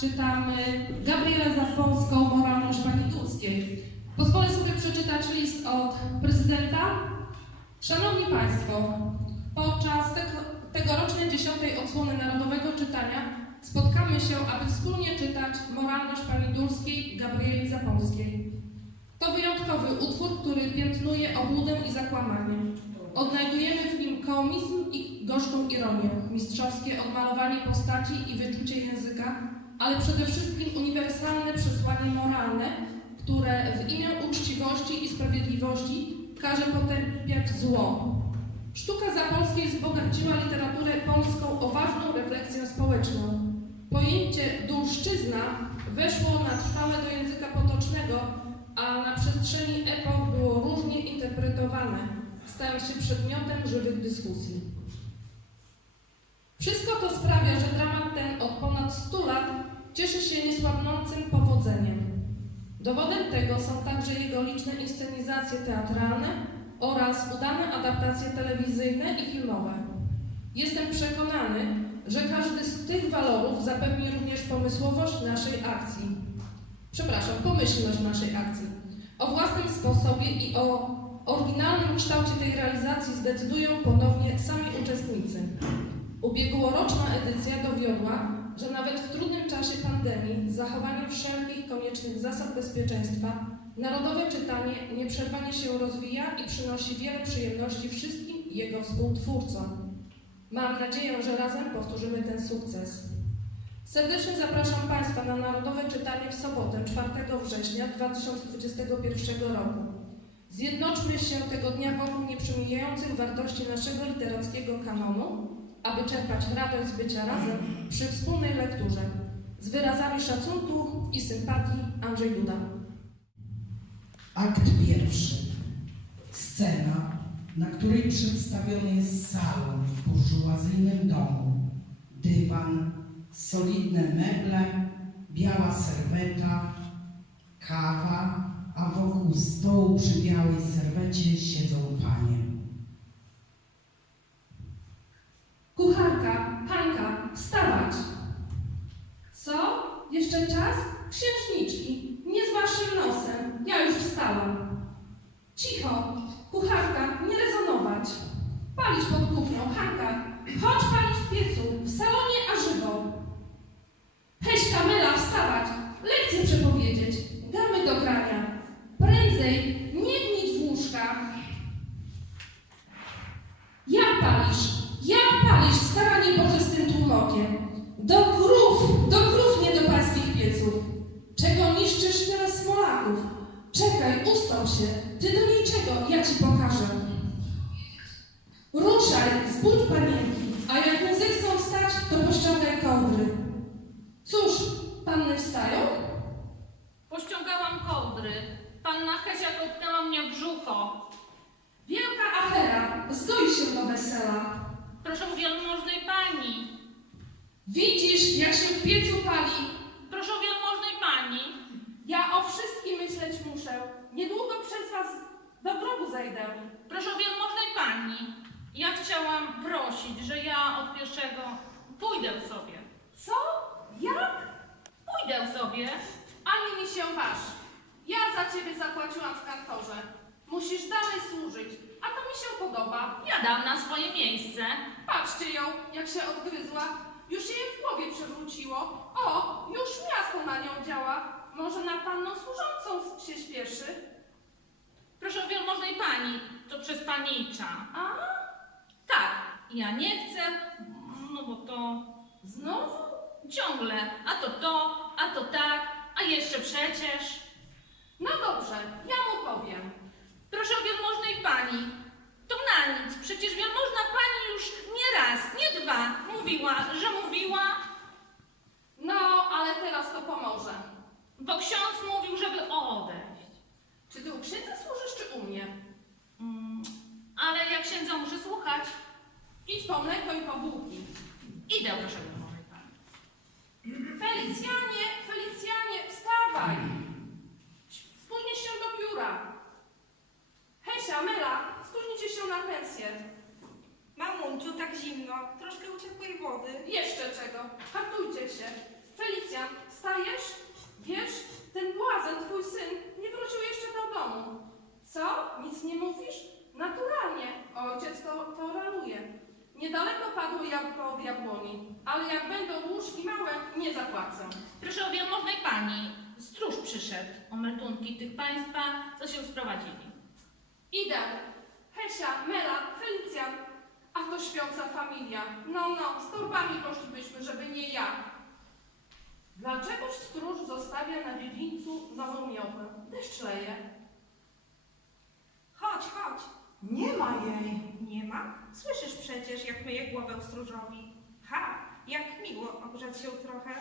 czytamy Gabrielę Zapolską, Moralność Pani Dulskiej. Pozwolę sobie przeczytać list od prezydenta. Szanowni Państwo, podczas tego, tegorocznej dziesiątej odsłony Narodowego Czytania spotkamy się, aby wspólnie czytać Moralność Pani Dulskiej Gabrieli Zapolskiej. To wyjątkowy utwór, który piętnuje obłudę i zakłamanie. Odnajdujemy w nim komizm i gorzką ironię, mistrzowskie odmalowanie postaci i wyczucie języka, ale przede wszystkim uniwersalne przesłanie moralne, które w imię uczciwości i sprawiedliwości każe potępiać zło. Sztuka Zapolskiej wzbogaciła literaturę polską o ważną refleksję społeczną. Pojęcie dulszczyzna weszło na trwałe do języka potocznego, a na przestrzeni epok było różnie interpretowane, stając się przedmiotem żywych dyskusji. Wszystko to sprawia, że dramat ten od ponad 100 lat cieszy się niesłabnącym powodzeniem. Dowodem tego są także jego liczne inscenizacje teatralne oraz udane adaptacje telewizyjne i filmowe. Jestem przekonany, że każdy z tych walorów zapewni również pomysłowość naszej akcji. Przepraszam, pomyślność naszej akcji. O własnym sposobie i o oryginalnym kształcie tej realizacji zdecydują ponownie sami uczestnicy. Ubiegłoroczna edycja dowiodła, że nawet w trudnym czasie pandemii, z zachowaniem wszelkich koniecznych zasad bezpieczeństwa, narodowe czytanie nieprzerwanie się rozwija i przynosi wiele przyjemności wszystkim jego współtwórcom. Mam nadzieję, że razem powtórzymy ten sukces. Serdecznie zapraszam Państwa na Narodowe Czytanie w sobotę 4 września 2021 roku. Zjednoczmy się tego dnia wokół nieprzemijających wartości naszego literackiego kanonu, aby czerpać radość z bycia razem przy wspólnej lekturze. Z wyrazami szacunku i sympatii Andrzej Duda. Akt pierwszy. Scena, na której przedstawiony jest salon w burżuazyjnym domu. Dywan, solidne meble, biała serweta, kawa, a wokół stołu przy białej serwecie siedzą panie. Kucharka, Hanka, wstawać! Co? Jeszcze czas? Księżniczki, nie z waszym nosem, ja już wstałam. Cicho, kucharka, nie rezonować. Palić pod kuchnią, Hanka, chodź palić w piecu, w salonie a żywo. Heś Kamela, wstawać, lekcje przepowiedzieć, gamy do grania. Prędzej, nie Jak palisz? Jak palisz, stara niebożystym tłumokiem? Do krów, do krów, nie do pańskich pieców. Czego niszczysz tyle smolaków? Czekaj, ustąp się, ty do niczego, ja ci pokażę. Ruszaj, zbudź panienki, a jak nie zechcą wstać, to pościągaj kołdry. Cóż, panny wstają? Panna Hesia kopnęła mnie w brzucho. Wielka afera, zgoi się do wesela. Proszę wielmożnej pani. Widzisz, jak się w piecu pali, Proszę wielmożnej pani. Ja o wszystkim myśleć muszę. Niedługo przez was do grobu zejdę. Proszę wielmożnej pani. Ja chciałam prosić, że ja od pierwszego pójdę sobie. Co? Jak? Pójdę sobie. Ani mi się waż. Ja za ciebie zapłaciłam w kantorze. Musisz dalej służyć, a to mi się podoba. Ja dam na swoje miejsce. Patrzcie ją, jak się odgryzła. Już jej w głowie przewróciło. O, już miasto na nią działa. Może na panną służącą się śpieszy. Proszę wielmożnej pani. To przez panicza. A, Tak, ja nie chcę, no bo to znowu? ciągle. A to to, a to tak, a jeszcze przecież. No dobrze, ja mu powiem. Proszę wielmożnej pani, to na nic, przecież wielmożna pani już nie raz, nie dwa mówiła, że mówiła, No, ale teraz to pomoże. bo ksiądz mówił, żeby odejść. Czy ty u księdza służysz, czy u mnie? Mm, ale jak księdza muszę słuchać, Idź po mleko i po bułki. idę, proszę tej wody. Jeszcze czego? Hartujcie się. Felicjan, stajesz? Wiesz, ten błazen, twój syn, nie wrócił jeszcze do domu. Co? Nic nie mówisz? Naturalnie. Ojciec to, to raluje. Niedaleko padło jabłko od jabłoni, ale jak będą łóżki małe, nie zapłacę. Proszę o wielmożnej pani, stróż przyszedł o meldunki tych państwa, co się sprowadzili. Idę. Hesia, Mela, Felicjan, a to śpiąca familia. No, no, z torbami poszlibyśmy, żeby nie ja. Dlaczegoż stróż zostawia na dziedzińcu nową miotę? Deszcz leje. Chodź, chodź. Nie ma jej. Nie ma? Słyszysz przecież, jak myję głowę stróżowi. Ha, jak miło ogrzać się trochę.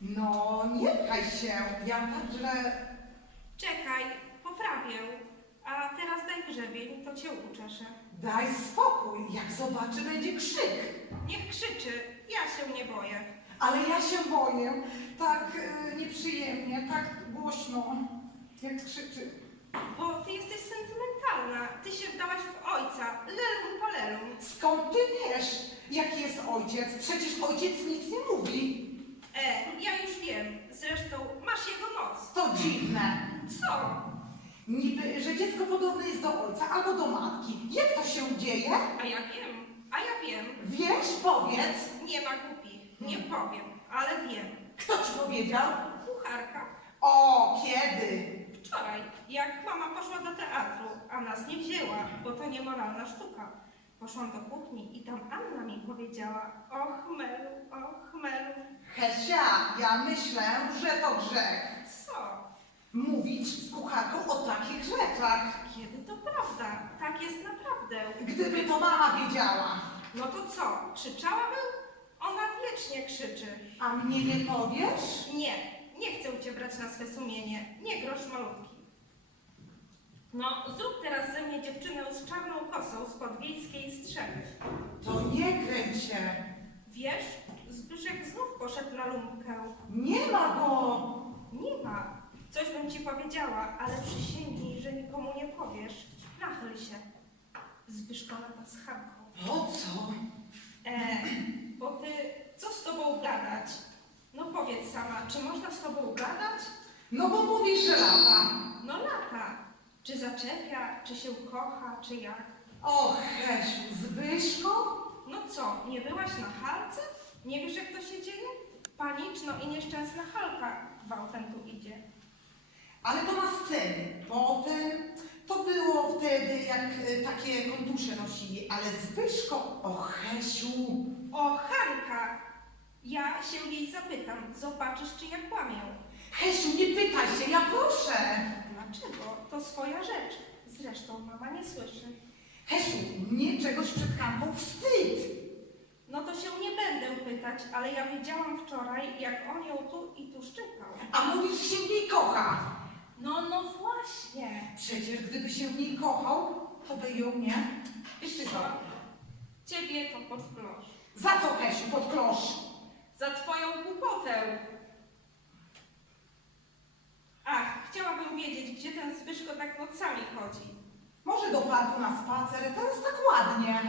No, nie pchaj się. Ja także... Czekaj, poprawię. A teraz daj grzebień, to cię uczeszę. Daj spokój. Jak zobaczy, będzie krzyk. Niech krzyczy, ja się nie boję. Ale ja się boję. Tak e, nieprzyjemnie, tak głośno. Jak krzyczy. Bo ty jesteś sentymentalna. Ty się wdałaś w ojca. Lelum palelum. Skąd ty wiesz, jaki jest ojciec? Przecież ojciec nic nie mówi. E, ja już wiem. Zresztą masz jego nos. To dziwne. Co? Niby, że dziecko podobne jest do ojca albo do matki. Jak to się dzieje? A ja wiem. A ja wiem. Wiesz, powiedz. Nie ma głupich. Nie powiem, ale wiem. Kto ci powiedział? Kucharka. O, kiedy? Wczoraj, jak mama poszła do teatru, a nas nie wzięła, bo to niemoralna sztuka. Poszłam do kuchni i tam Anna mi powiedziała, och Melu, och Melu. Hesia, ja myślę, że to grzech. Co? Mówić z kucharką o takich rzeczach. Kiedy to prawda? Tak jest naprawdę. Gdyby to mama wiedziała. No to co? Krzyczałabym? Ona wiecznie krzyczy. A mnie nie powiesz? Nie, nie chcę cię brać na swe sumienie. Nie grosz malutki. No, zrób teraz ze mnie dziewczynę z czarną kosą spod wiejskiej strzelby. To nie kręć się. Wiesz, Zbyszek znów poszedł na lumpkę. Nie ma go. Nie ma. Coś bym ci powiedziała, ale przysięgnij, że nikomu nie powiesz. Nachyl się. Zbyszko lata z Hanką. Po co? E, bo ty, co z tobą gadać? No powiedz sama, czy można z tobą gadać? No bo mówisz, że lata. No lata. Czy zaczepia, czy się kocha, czy jak? Och, Hesiu, Zbyszko? No co, nie byłaś na halce? Nie wiesz, jak to się dzieje? Paniczno i nieszczęsna halka gwałtem tu idzie. Ale to na scenie. Potem to było wtedy, jak e, takie kontusze nosili. Ale Zbyszko, o Hesiu. O, Hanka! Ja się jej zapytam, zobaczysz, czy ja kłamię. Hesiu, nie pytaj się, ja proszę. Dlaczego? To swoja rzecz. Zresztą mama nie słyszy. Hesiu, mnie czegoś przed Hanką wstyd. No to się nie będę pytać, ale ja wiedziałam wczoraj, jak on ją tu i tu szczypał. A mówisz, że się w niej kocha. No, no właśnie. Przecież gdyby się w niej kochał, to by ją nie. Wiesz co? Ciebie to pod klosz. Za co, Hesiu, pod klosz? Za twoją głupotę. Ach, chciałabym wiedzieć, gdzie ten Zbyszko tak nocami chodzi. Może do parku na spacer, teraz tak ładnie.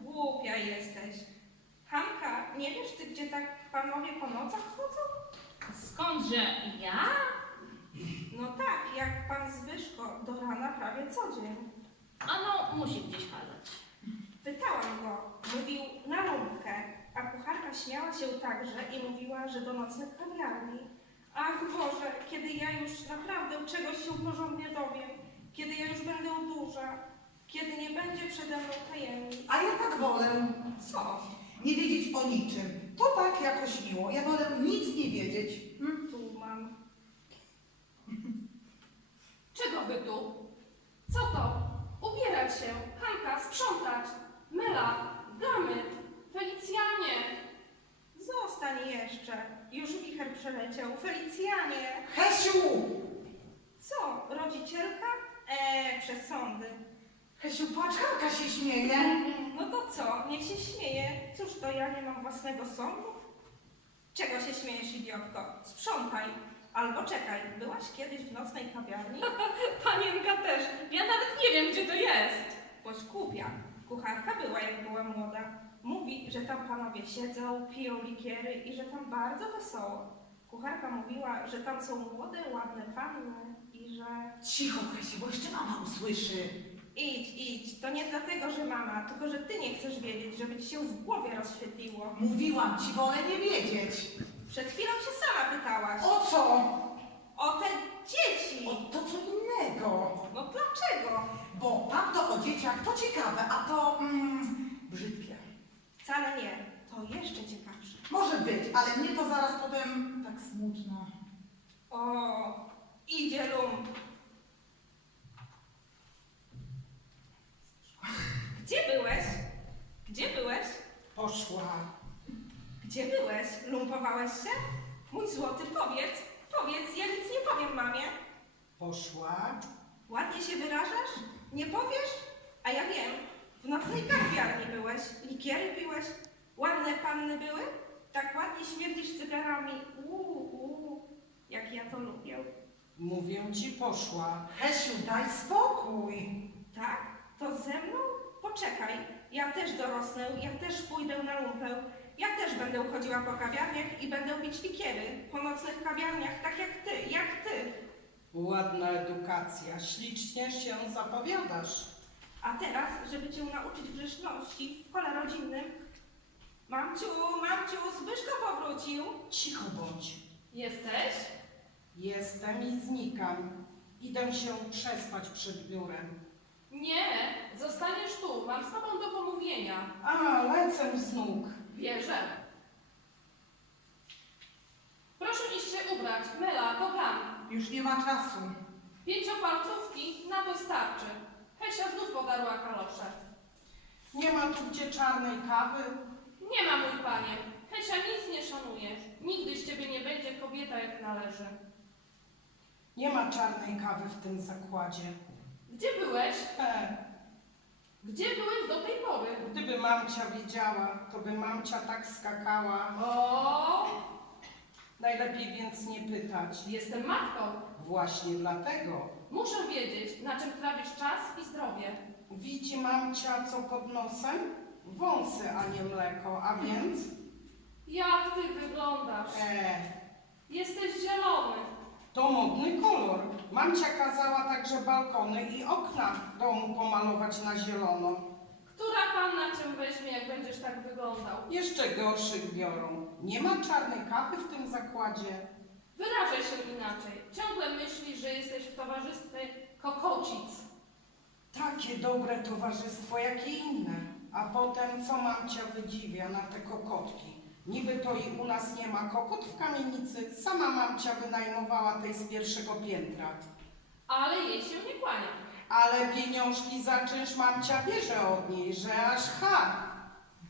Głupia jesteś. Hanka, nie wiesz ty, gdzie tak panowie po nocach chodzą? Skądże ja? No tak, jak pan Zbyszko, do rana prawie co dzień. Ano, musi gdzieś chadzać. Pytałam go, mówił na lumpkę, a kucharka śmiała się także i mówiła, że do nocnych kawiarni. Ach Boże, kiedy ja już naprawdę czegoś się porządnie dowiem, kiedy ja już będę duża, kiedy nie będzie przede mną tajemnic. A ja tak wolę Co? nie wiedzieć o niczym. To tak jakoś miło. Ja wolę nic nie wiedzieć. Hmm? Tu mam. Czego wy tu? Co to? Ubierać się, Hanka, sprzątać. Mela, damy, Felicjanie. Zostań jeszcze. Już wicher przeleciał. Felicjanie! Hesiu! Co, rodzicielka? Eee, przesądy. Hesiu, patrz, Hanka się śmieje. No to co, niech się śmieje. Cóż to ja nie mam własnego sądu? Czego się śmiejesz, idiotko? Sprzątaj. Albo czekaj, byłaś kiedyś w nocnej kawiarni? Panienka też. Ja nawet nie wiem, gdzie to jest. Boś głupia. Kucharka była, jak była młoda. Mówi, że tam panowie siedzą, piją likiery i że tam bardzo wesoło. Kucharka mówiła, że tam są młode, ładne panny i że... Cicho, Hesiu, bo jeszcze mama usłyszy. Idź, idź. To nie dlatego, że mama, tylko że ty nie chcesz wiedzieć, żeby ci się w głowie rozświetliło. Mówiłam ci, wolę nie wiedzieć. Przed chwilą się sama pytałaś. O co? O te dzieci. O to co innego. No dlaczego? Bo tamto o dzieciach to ciekawe, a to mm, brzydkie. Wcale nie. To jeszcze ciekawsze. Może być, ale mnie to zaraz potem tak smutno. O, idzie lump. Gdzie byłeś? Gdzie byłeś? Poszła. Gdzie byłeś? Lumpowałeś się? Mój złoty, powiedz, powiedz, ja nic nie powiem mamie. Poszła. Ładnie się wyrażasz? Nie powiesz? A ja wiem, w nocnej kawiarni byłeś, likiery piłeś, ładne panny były? Tak ładnie śmierdzisz cygarami. Uuu, uu, jak ja to lubię. Mówię ci, poszła. Hesiu, daj spokój. Tak? To ze mną? Poczekaj, ja też dorosnę, ja też pójdę na lumpę. Ja też będę chodziła po kawiarniach i będę pić likiery po nocnych kawiarniach, tak jak ty, jak ty. Ładna edukacja. Ślicznie się zapowiadasz. A teraz, żeby cię nauczyć grzeszności w kole rodzinnym, mamciu, mamciu, Zbyszko powrócił. Cicho bądź. Jesteś? Jestem i znikam. Idę się przespać przed biurem. Nie, zostaniesz tu, mam z tobą do pomówienia. A, lecę z nóg. Wierzę. Proszę iść się ubrać, Mela, kochani. Już nie ma czasu. Pięciopalcówki na to starczy. Hesia znów podarła kalosze. Nie ma tu gdzie czarnej kawy. Nie ma, mój panie. Hesia nic nie szanuje. Nigdy z ciebie nie będzie kobieta jak należy. Nie ma czarnej kawy w tym zakładzie. Gdzie byłeś? E, Gdzie byłeś do tej pory? gdyby mamcia wiedziała, to by mamcia tak skakała. O, Najlepiej więc nie pytać. jestem matką. Właśnie dlatego. Muszę wiedzieć, na czym trawisz czas i zdrowie. Widzi mamcia co pod nosem? Wąsy, a nie mleko, a więc? Jak ty wyglądasz? E, Jesteś zielony. To modny kolor. Mamcia kazała także balkony i okna w domu pomalować na zielono. Która panna cię weźmie, jak będziesz tak wyglądał? Jeszcze gorszych biorą. Nie ma czarnej kawy w tym zakładzie. Wyrażaj się inaczej. Ciągle myślisz, że jesteś w towarzystwie kokocic. Takie dobre towarzystwo, jakie inne. A potem co mamcia wydziwia na te kokotki? Niby to i u nas nie ma kokot w kamienicy. Sama mamcia wynajmowała tej z pierwszego piętra. Ale jej się nie kłania. Ale pieniążki za czynsz mamcia bierze od niej, że aż ha!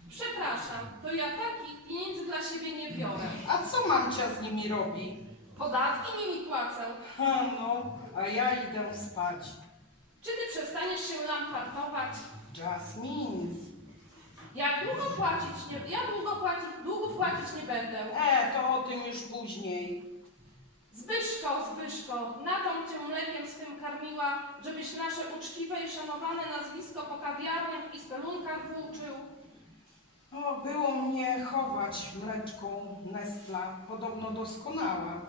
Przepraszam, to ja takich pieniędzy dla siebie nie biorę. A co mamcia z nimi robi? Podatki nimi płacę. Ha, no, a ja idę spać. Czy ty przestaniesz się nam kartować? Jasmine. Jak długo płacić nie... Ja długo płacić, długów płacić nie będę. E, to o tym już później. Zbyszko, Zbyszko, na tą cię mlekiem swym karmiła, żebyś nasze uczciwe i szanowane nazwisko po kawiarniach i spelunkach włóczył. O, było mnie chować mleczką Nestla, podobno doskonała.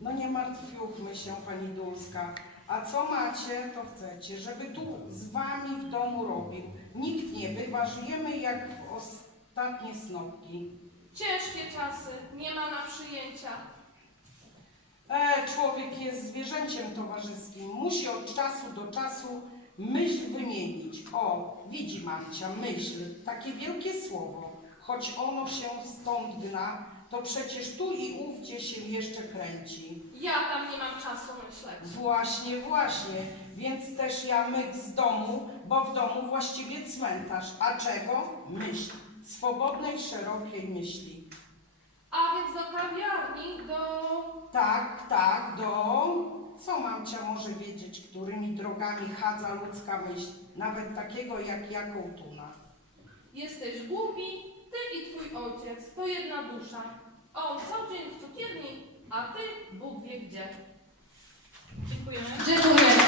No nie martwiuchmy się, pani Dulska. A co macie, to chcecie, żeby tu z wami w domu robił. Nikt nie bywa, żyjemy jak w ostatnie snopki. Ciężkie czasy, nie ma na przyjęcia. E, człowiek jest zwierzęciem towarzyskim. Musi od czasu do czasu myśl wymienić. O, widzi mamcia, myśl, takie wielkie słowo. Choć ono się stąd gna, to przecież tu i ówdzie się jeszcze kręci. Ja tam nie mam czasu myśleć. Właśnie, właśnie. Więc też ja myk z domu, bo w domu właściwie cmentarz. A czego? Myśli. Swobodnej, szerokiej myśli. A więc do kawiarni, do... Tak, tak, do... Co mam cię może wiedzieć, którymi drogami chadza ludzka myśl, nawet takiego jak Jakutuna? Jesteś głupi, ty i twój ojciec to jedna dusza. On co dzień w cukierni, a ty Bóg wie gdzie. Dziękujemy. Dziękujemy.